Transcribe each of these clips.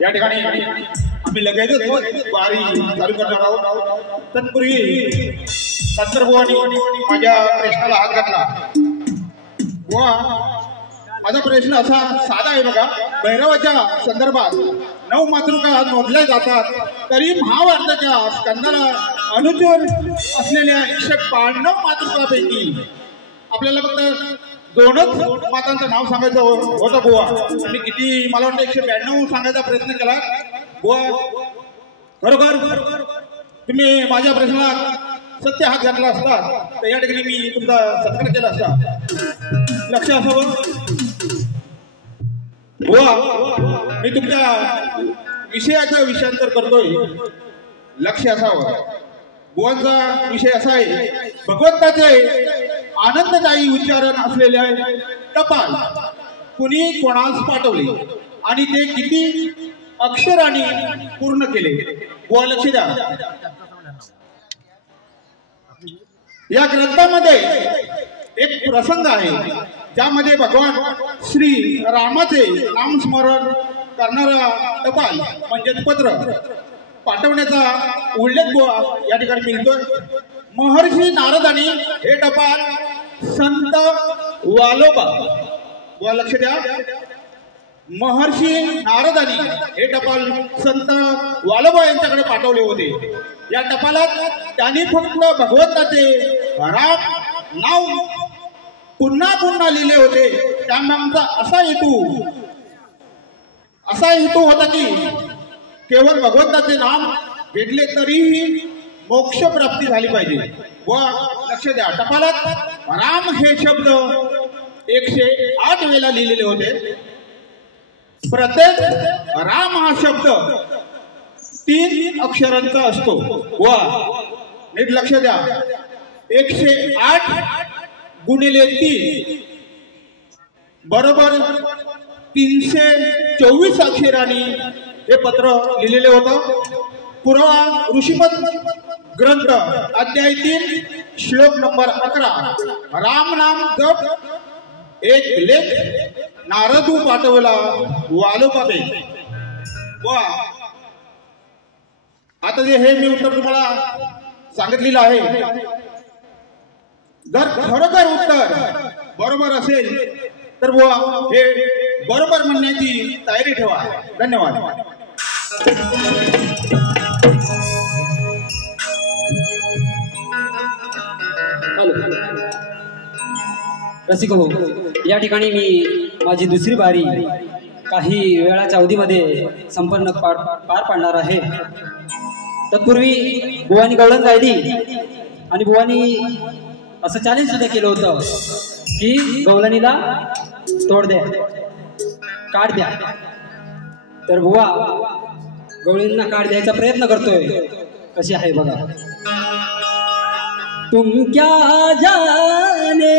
या ठिकाणी आम्ही लगेचच वारी चालू करणार आहोत. तत्पूर्वी शास्त्रबुवांनी माझ्या प्रश्नाला हात घातला. बुवा, माझा प्रश्न असा साधा आहे बघा. भैरवाच्या संदर्भात 9 मातृका नोंदल्या जातात, तरी महाभारताच्या स्कंदाला अनुचर असलेल्या 192 मातृकापैकी आपल्याला फक्त 2च मातांचं नाव सांगायचं होतं बुवा. मी किती, मला वाटतं 192 सांगायचा प्रयत्न केला. बुवा, खरोखर तुम्ही माझ्या प्रश्नाला सत्य हात घातला असता तर या ठिकाणी मी तुमचा सत्कार केला असता. लक्ष असावं बुवा, मी तुमच्या विषयाचं विषयांतर करतोय. लक्ष असावं. बुवांचा विषय असा आहे, भगवंताचे आनंददायी उच्चारण असलेले टपाल कुणी कोणास पाठवले आणि ते किती अक्षरांनी पूर्ण केले. बुवा लक्ष द्या. या ग्रंथामध्ये एक प्रसंग आहे ज्यामध्ये भगवान श्री रामाचे नामस्मरण करणारा टपाल म्हणजेच पत्र पाठवण्याचा उल्लेख बुवा या ठिकाणी मिळतोय. महर्षी नारदांनी हे टपाल संत वालोबा, बुवा लक्ष द्या, महर्षी नारदांनी हे टपाल संत वालोबा यांच्याकडे पाठवले होते. या टपालात त्यांनी फक्त भगवंताचे राम नाव पुन्हा पुन्हा लिहिले होते. त्यामागचा असा हेतू होता की केवळ भगवंताचे नाम घेतले तरीही मोक्ष प्राप्ती झाली पाहिजे. व लक्ष द्या, टपालात राम हे शब्द 108 वेळा लिहिलेले होते. प्रत्येक राम हा शब्द 3 अक्षरांचा असतो. व नीट लक्ष द्या, 108 गुणिले 3 बरोबर 324 अक्षरांनी हे पत्र लिहिलेले होतं. पुरावा ऋषिमत ग्रंथ अध्याय 3 श्लोक नंबर 11, राम नाम जप एक लेख नारदू पाठवला वालोबाबे. वा, आता जे हे मी उत्तर तुम्हाला सांगितलेलं आहे, जर खरोखर उत्तर बरोबर असेल तर बुवा हे बरोबर म्हणण्याची तयारी ठेवा. धन्यवाद. रसिक हो, या ठिकाणी मी माझी दुसरी बारी काही वेळाच्या अवधीमध्ये संपन्न पार पाडणार आहे. तत्पूर्वी बुवानी गवळण गायली आणि बुवानी असं चॅलेंज सुद्धा केलं होतं की गवळणीला तोड द्या, काढ द्या. तर बुवा गवळणींना काढ द्यायचा प्रयत्न करतोय. कशी आहे बघा. तुम क्या जाने,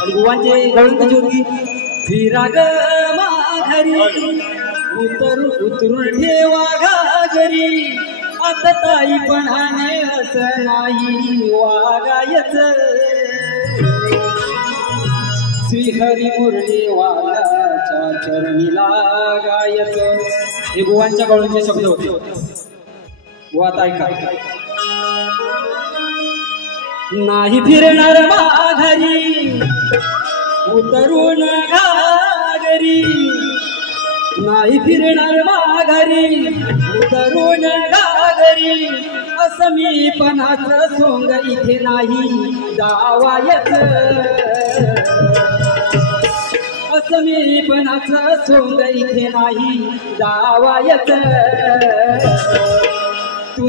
आणि बुवांचे गवळण कशी होती, फिरा ग माघारी उतरून ठेवा घागरी, आता ताई पणाने असं नाही वागायच, श्रीहरी मुरली वालाच्या चरणी लागायच. हे बुवांच्या गवळणीचे शब्द होते. बुवा आता ऐका. नाही फिरणार माघारी उतरून घागरी, नाही फिरणार माघारी उतरून घागरी, असं मी पणाचं सोंग इथे नाही जावायच, असं मी पणाचं सोंग इथे नाही जावायच.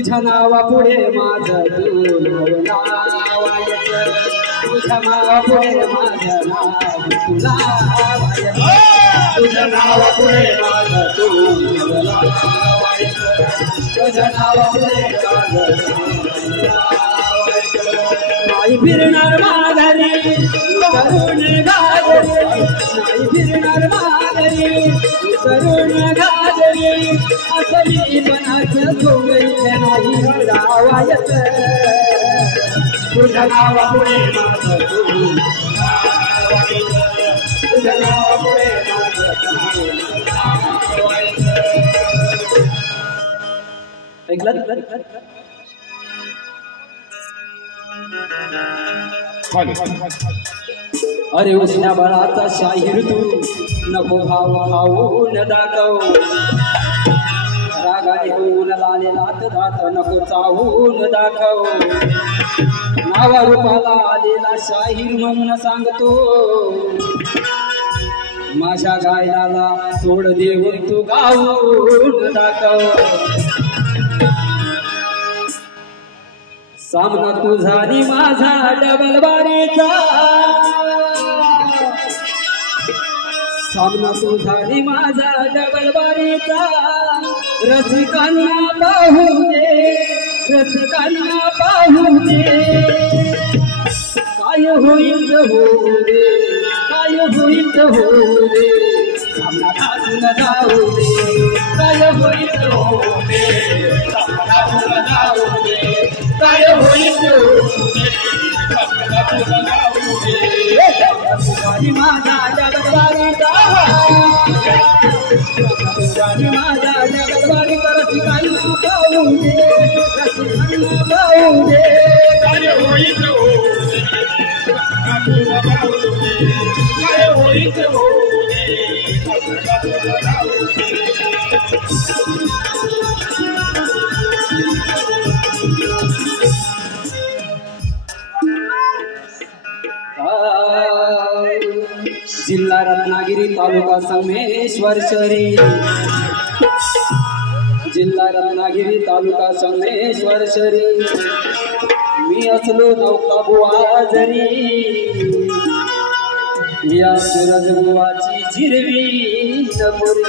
तुझ्या नावापुढे माझं तू नावायचं तुझ्या नावापुढे माझं नाव तुला तुझ्या नावापुढे माझं तू नावायचं तुझ्या नावापुढे नाही फिरणार माघारी करून गाजरी नाही फिरणार माघारी करून गाजरी असली पणाचं सोंगईचं नाही लावायचं तुझ्या नावापुढे माझं तू तुझ्या नावापुढे माझं ऐकलं अरे उष्ण्या बळाचा शाहीर तू नको भाव खाऊन दाखव रागाने होऊन लालेला दात नको चावून दाखव नावा रूपाला आलेला शाहीर म्हणून सांगतो माझ्या गायनाला तोड देऊन तू गाऊन दाखव सामना तुझा आणि माझा डबल बारीचा सामना तुझा आणि माझा डबल बारीचा रसिकांना पाहू दे रसिकांना पाहू दे काय होईल होऊ दे काय होईल होऊ दे सामना घासून जाऊ दे काय होईल होऊ दे सामना घासून जाऊ दे काय होईल तुझी माझा जगदवारीचा तुझी माझा जगदवारीचा रसिकांना पाहू दे रसिकांना पाहू दे काय होईल काय होईल जिल्हा रत्नागिरी तालुका संगमेश्वर शहरी जिल्हा रत्नागिरी तालुका संगमेश्वर शहरी मी असलो नौका बुवा जरी या सूरज बुवाची जिरवी नपुरी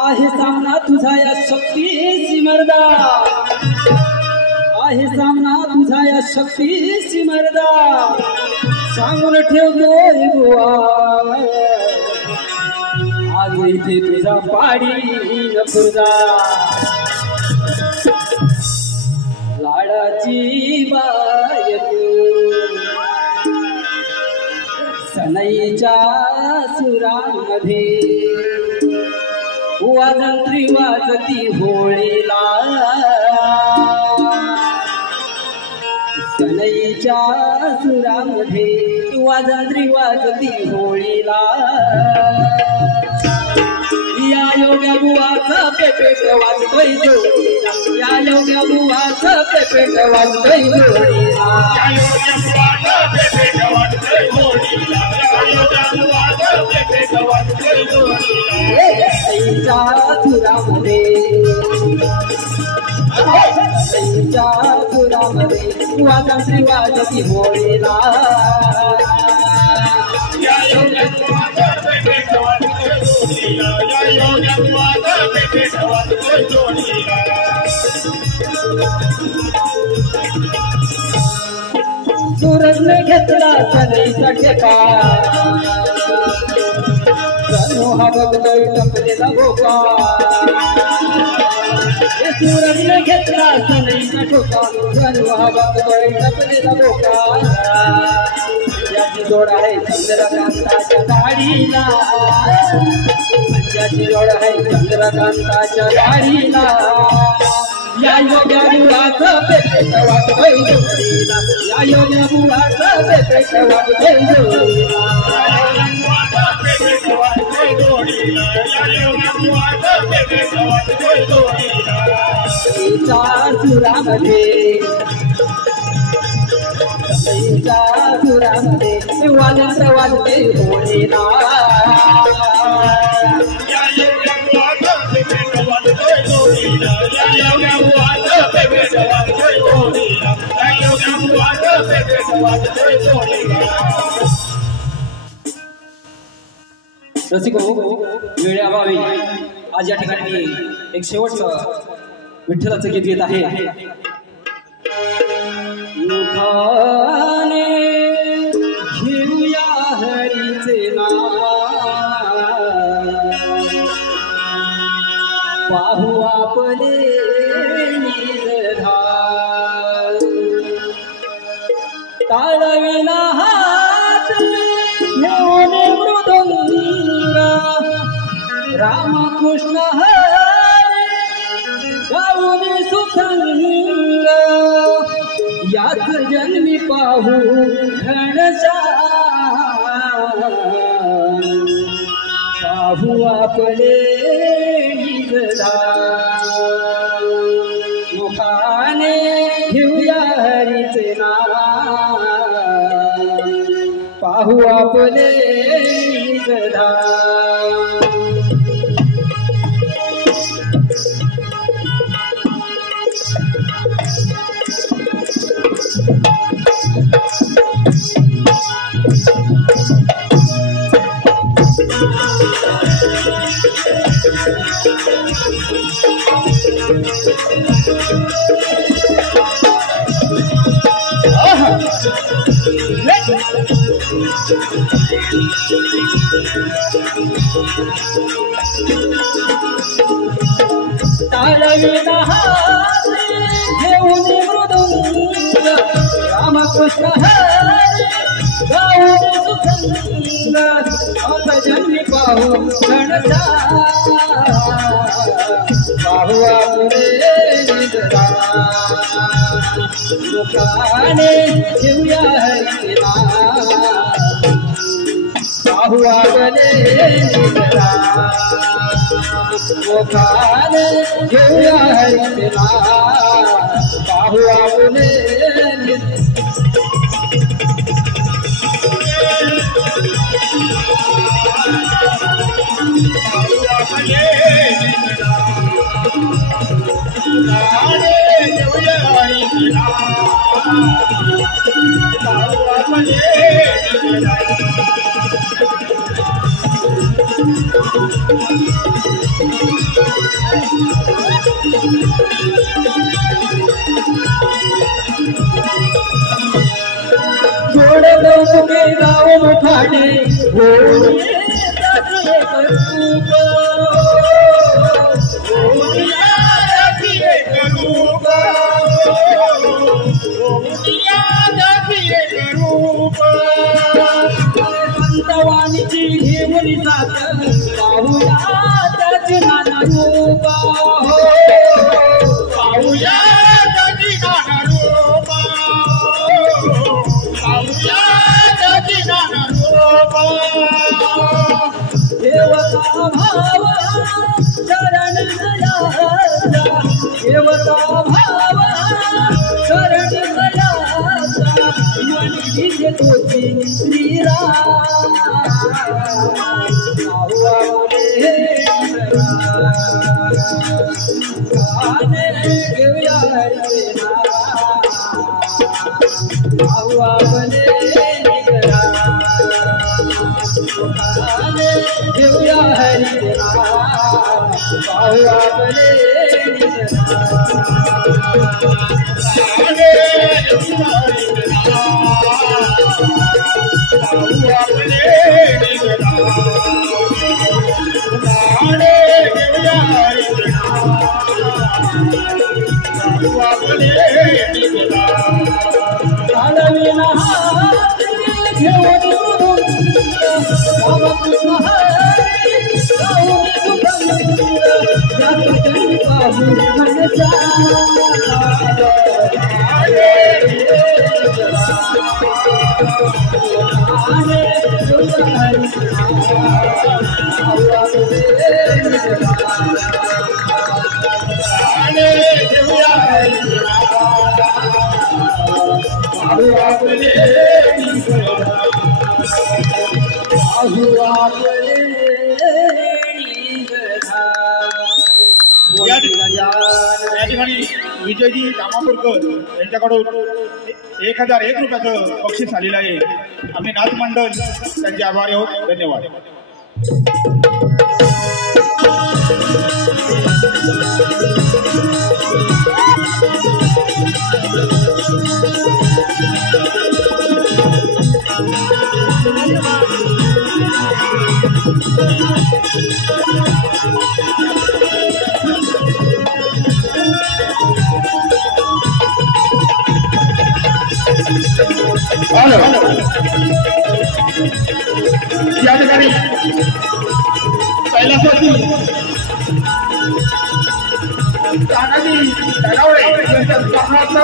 आहे सामना तुझा या शक्तीची मर्दा आहे सामना तुझा या शक्तीची मर्दा सांगून ठेवतोय बुवा आज इथे तुझा पाडी नपुरदा लाडाची बायको सनईच्या सुरांमध्ये वाजंत्री वाजती होळीला सनईच्या सुरांमध्ये वाजंत्री वाजती होळीला या योग्या बुवाचा पेपेट वाजतोय जोडीला या योग्या बुवाचा पेपेट वाजतोय जोडीला सईच्या सुरामध्ये सईच्या सुरामध्ये वाजंत्री वाजती होळीला सूरजने घेतला सनईचा ठेका जणू हा बघतोय टपलेला भोका सूरजने घेतला सनईचा ठोका जणू हा बघतोय टपलेला भोका ज्याची जोड आहे चंद्रकांताच्या दाढीला ज्याची जोड आहे चंद्रकांताच्या दाढीला या योग्या बुवाचा पेपेट वाजतोय जोडीला या योग्या बुवाचा पेपेट वाजतोय जोडीला सईच्या सुरामध्ये सईच्या सुरामध्ये वाजत वाजते होळीला या रसिको वेळेअभावी आज या ठिकाणी मी एक शेवटचं विठ्ठलाचं गीत घेत आहे. मुखाने घेऊया हरीचे नाव पाहू आपले निजधार ताळविना हात घेऊन मृदंग रामकृष्ण हरी गाऊन सुसंग याच जन्मी पाहू घनश्याम पाहू आपले निजधार मुखाने घेऊया हरीचे नाव पाहू आपले निजधार. ताळविना हात घेऊन मृदंग रामकृष्ण हरी गाऊन सुसंग आता जन्मी पाहू घनश्याम पाहू आपले निजधार मुखाने घेऊया हरीचे नाव पाहू आपले निजधार मुखाने घेऊया हरीचे नाव पाहू आपले जोड तुके गाव मुठाने संतवाणीची घेऊन जात पाहूया त्याचे नाना रूप पाहूया त्याची नाना रूप पाहूया त्याची नाना रूप देवता भाव शरण दयाचा देवता भाव शरण दयाचा मनी घेतोची श्रीराम घेऊया हरीचे नाव पाहू आपले निजधार घेऊया हरीचे नाव पाहू आपले ताळविना हात घेऊन रामकृष्ण हरी गाऊन सुसंग याच जन्मी पाहू या ठिकाणी विजयजी दामापूरकर यांच्याकडून 1001 रुपयाचं बक्षीस आलेलं आहे. आम्ही नाथ मंडळ त्यांचे आभारी आहोत. धन्यवाद. या ठिकाणी कैलासवासी तानाजी धनावडे यांच्या स्मरणार्थ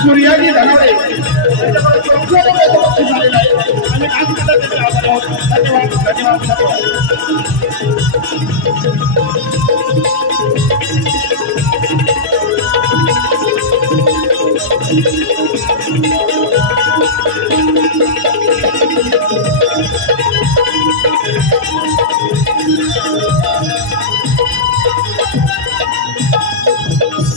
सूर्याजी धनावडे यांच्याकडे 500 रुपयाचं बक्षीस झालेलं आहे. आम्ही आज सुद्धा त्याचे आभारी आहोत. धन्यवाद. धन्यवाद. धन्यवाद.